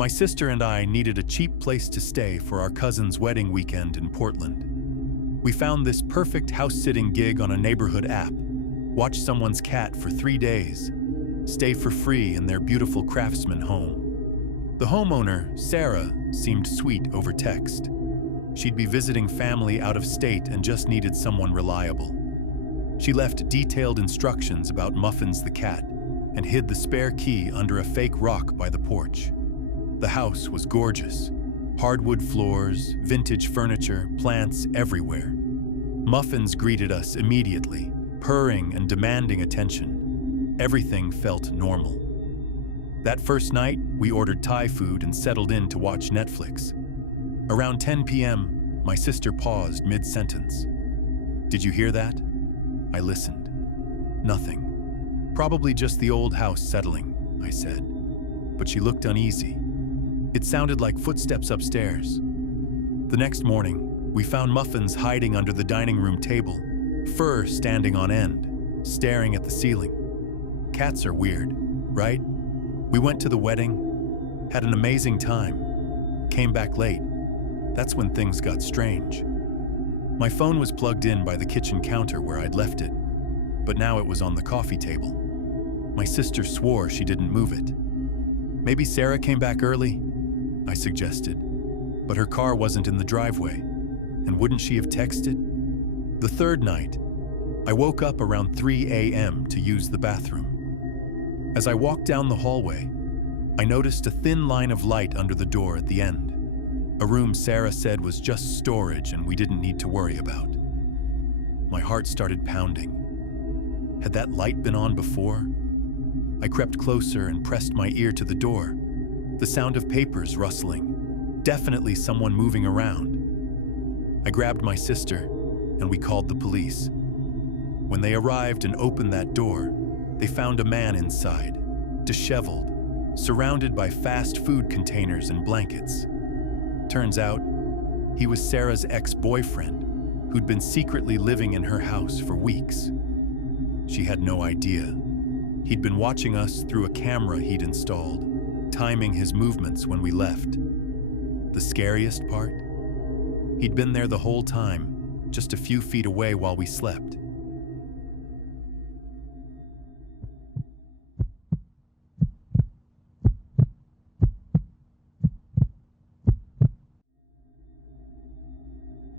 My sister and I needed a cheap place to stay for our cousin's wedding weekend in Portland. We found this perfect house-sitting gig on a neighborhood app, watch someone's cat for 3 days, stay for free in their beautiful craftsman home. The homeowner, Sarah, seemed sweet over text. She'd be visiting family out of state and just needed someone reliable. She left detailed instructions about Muffins the cat and hid the spare key under a fake rock by the porch. The house was gorgeous. Hardwood floors, vintage furniture, plants everywhere. Muffins greeted us immediately, purring and demanding attention. Everything felt normal. That first night, we ordered Thai food and settled in to watch Netflix. Around 10 p.m., my sister paused mid-sentence. "Did you hear that?" I listened. "Nothing. Probably just the old house settling," I said. But she looked uneasy. It sounded like footsteps upstairs. The next morning, we found Muffins hiding under the dining room table, fur standing on end, staring at the ceiling. Cats are weird, right? We went to the wedding, had an amazing time, came back late. That's when things got strange. My phone was plugged in by the kitchen counter where I'd left it, but now it was on the coffee table. My sister swore she didn't move it. "Maybe Sarah came back early," I suggested, but her car wasn't in the driveway, and wouldn't she have texted? The third night, I woke up around 3 a.m. to use the bathroom. As I walked down the hallway, I noticed a thin line of light under the door at the end, a room Sarah said was just storage and we didn't need to worry about. My heart started pounding. Had that light been on before? I crept closer and pressed my ear to the door. The sound of papers rustling. Definitely someone moving around. I grabbed my sister, and we called the police. When they arrived and opened that door, they found a man inside, disheveled, surrounded by fast food containers and blankets. Turns out, he was Sarah's ex-boyfriend, who'd been secretly living in her house for weeks. She had no idea. He'd been watching us through a camera he'd installed, timing his movements when we left. The scariest part? He'd been there the whole time, just a few feet away while we slept.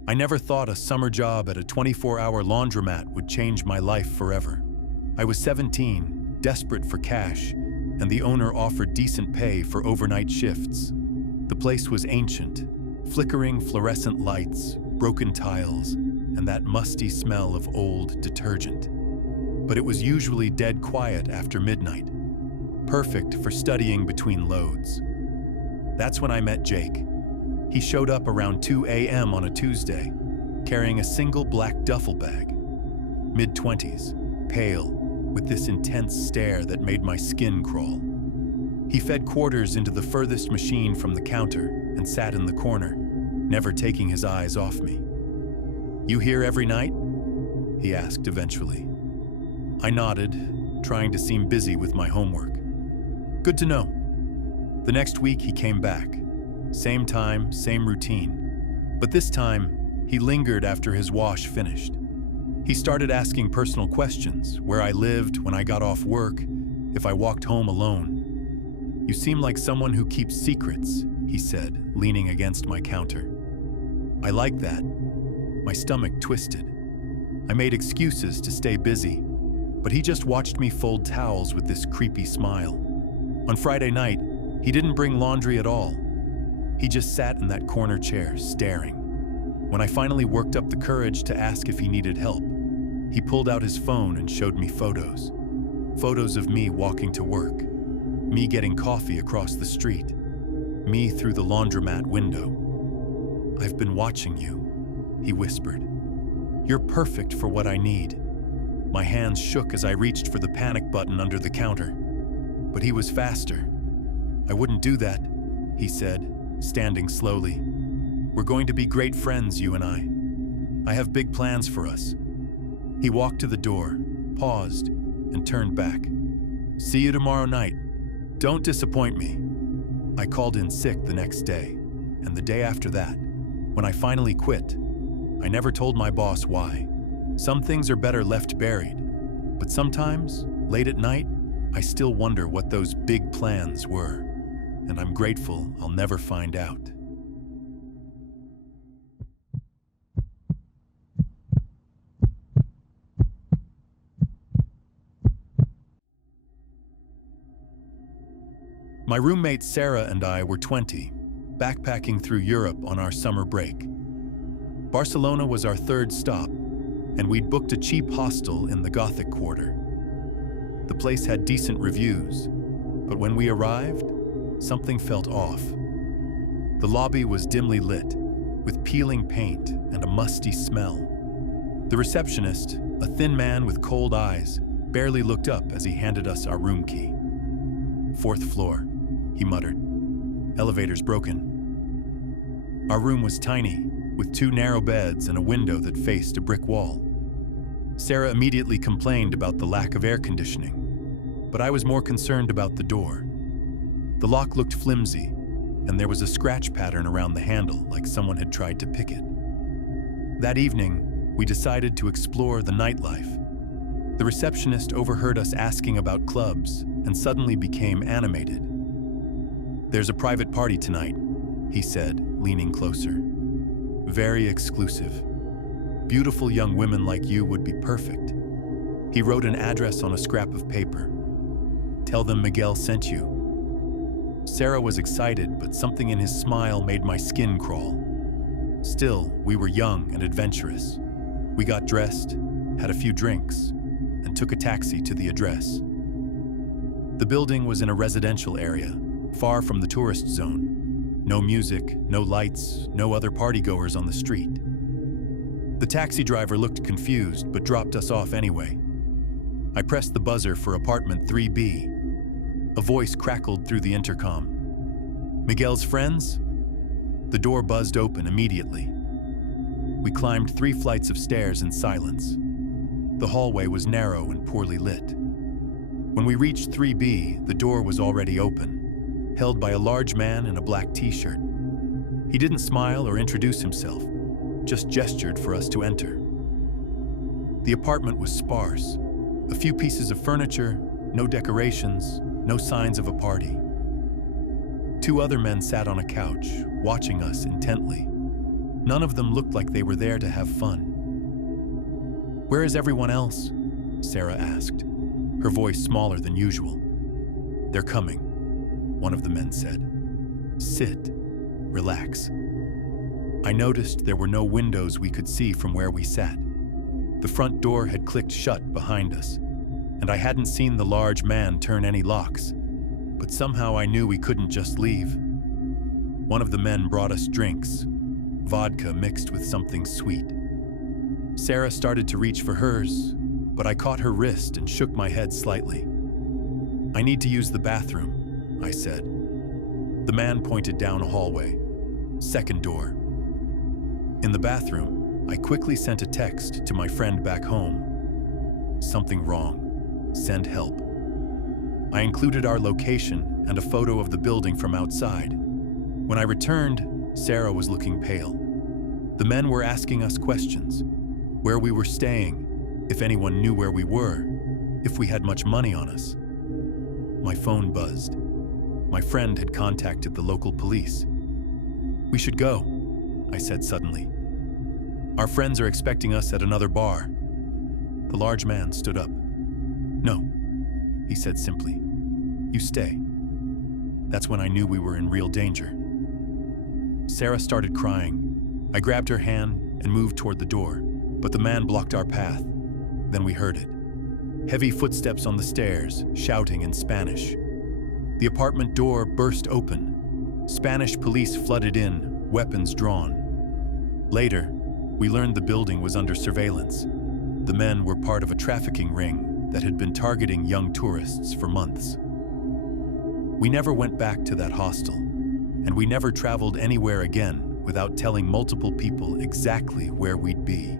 I never thought a summer job at a 24-hour laundromat would change my life forever. I was 17, desperate for cash, and the owner offered decent pay for overnight shifts. The place was ancient, flickering fluorescent lights, broken tiles, and that musty smell of old detergent. But it was usually dead quiet after midnight, perfect for studying between loads. That's when I met Jake. He showed up around 2 a.m. on a Tuesday, carrying a single black duffel bag. Mid-20s, pale, with this intense stare that made my skin crawl. He fed quarters into the furthest machine from the counter and sat in the corner, never taking his eyes off me. "You here every night?" he asked eventually. I nodded, trying to seem busy with my homework. "Good to know." The next week he came back. Same time, same routine. But this time, he lingered after his wash finished. He started asking personal questions, where I lived when I got off work, if I walked home alone. "You seem like someone who keeps secrets," he said, leaning against my counter. I liked that. My stomach twisted. I made excuses to stay busy, but he just watched me fold towels with this creepy smile. On Friday night, he didn't bring laundry at all. He just sat in that corner chair, staring. When I finally worked up the courage to ask if he needed help, he pulled out his phone and showed me photos. Photos of me walking to work, me getting coffee across the street, me through the laundromat window. "I've been watching you," he whispered. "You're perfect for what I need." My hands shook as I reached for the panic button under the counter. But he was faster. "I wouldn't do that," he said, standing slowly. "We're going to be great friends, you and I. I have big plans for us." He walked to the door, paused, and turned back. "See you tomorrow night. Don't disappoint me." I called in sick the next day, and the day after that. When I finally quit, I never told my boss why. Some things are better left buried, but sometimes, late at night, I still wonder what those big plans were, and I'm grateful I'll never find out. My roommate Sarah and I were 20, backpacking through Europe on our summer break. Barcelona was our third stop, and we'd booked a cheap hostel in the Gothic quarter. The place had decent reviews, but when we arrived, something felt off. The lobby was dimly lit, with peeling paint and a musty smell. The receptionist, a thin man with cold eyes, barely looked up as he handed us our room key. "4th floor," he muttered. "Elevator's broken." Our room was tiny, with 2 narrow beds and a window that faced a brick wall. Sarah immediately complained about the lack of air conditioning, but I was more concerned about the door. The lock looked flimsy, and there was a scratch pattern around the handle like someone had tried to pick it. That evening, we decided to explore the nightlife. The receptionist overheard us asking about clubs and suddenly became animated. "There's a private party tonight," he said, leaning closer. "Very exclusive. Beautiful young women like you would be perfect." He wrote an address on a scrap of paper. "Tell them Miguel sent you." Sarah was excited, but something in his smile made my skin crawl. Still, we were young and adventurous. We got dressed, had a few drinks, and took a taxi to the address. The building was in a residential area, far from the tourist zone. No music, no lights, no other partygoers on the street. The taxi driver looked confused, but dropped us off anyway. I pressed the buzzer for apartment 3B. A voice crackled through the intercom. "Miguel's friends?" The door buzzed open immediately. We climbed 3 flights of stairs in silence. The hallway was narrow and poorly lit. When we reached 3B, the door was already open, held by a large man in a black t-shirt. He didn't smile or introduce himself, just gestured for us to enter. The apartment was sparse. A few pieces of furniture, no decorations, no signs of a party. 2 other men sat on a couch, watching us intently. None of them looked like they were there to have fun. "Where is everyone else?" Sarah asked, her voice smaller than usual. "They're coming," one of the men said. "Sit, relax." I noticed there were no windows we could see from where we sat. The front door had clicked shut behind us, and I hadn't seen the large man turn any locks, but somehow I knew we couldn't just leave. One of the men brought us drinks, vodka mixed with something sweet. Sarah started to reach for hers, but I caught her wrist and shook my head slightly. "I need to use the bathroom," I said. The man pointed down a hallway. "Second door." In the bathroom, I quickly sent a text to my friend back home. "Something wrong. Send help." I included our location and a photo of the building from outside. When I returned, Sarah was looking pale. The men were asking us questions: where we were staying, if anyone knew where we were, if we had much money on us. My phone buzzed. My friend had contacted the local police. "We should go," I said suddenly. "Our friends are expecting us at another bar." The large man stood up. "No," he said simply. "You stay." That's when I knew we were in real danger. Sarah started crying. I grabbed her hand and moved toward the door, but the man blocked our path. Then we heard it. Heavy footsteps on the stairs, shouting in Spanish. The apartment door burst open. Spanish police flooded in, weapons drawn. Later, we learned the building was under surveillance. The men were part of a trafficking ring that had been targeting young tourists for months. We never went back to that hostel, and we never traveled anywhere again without telling multiple people exactly where we'd be.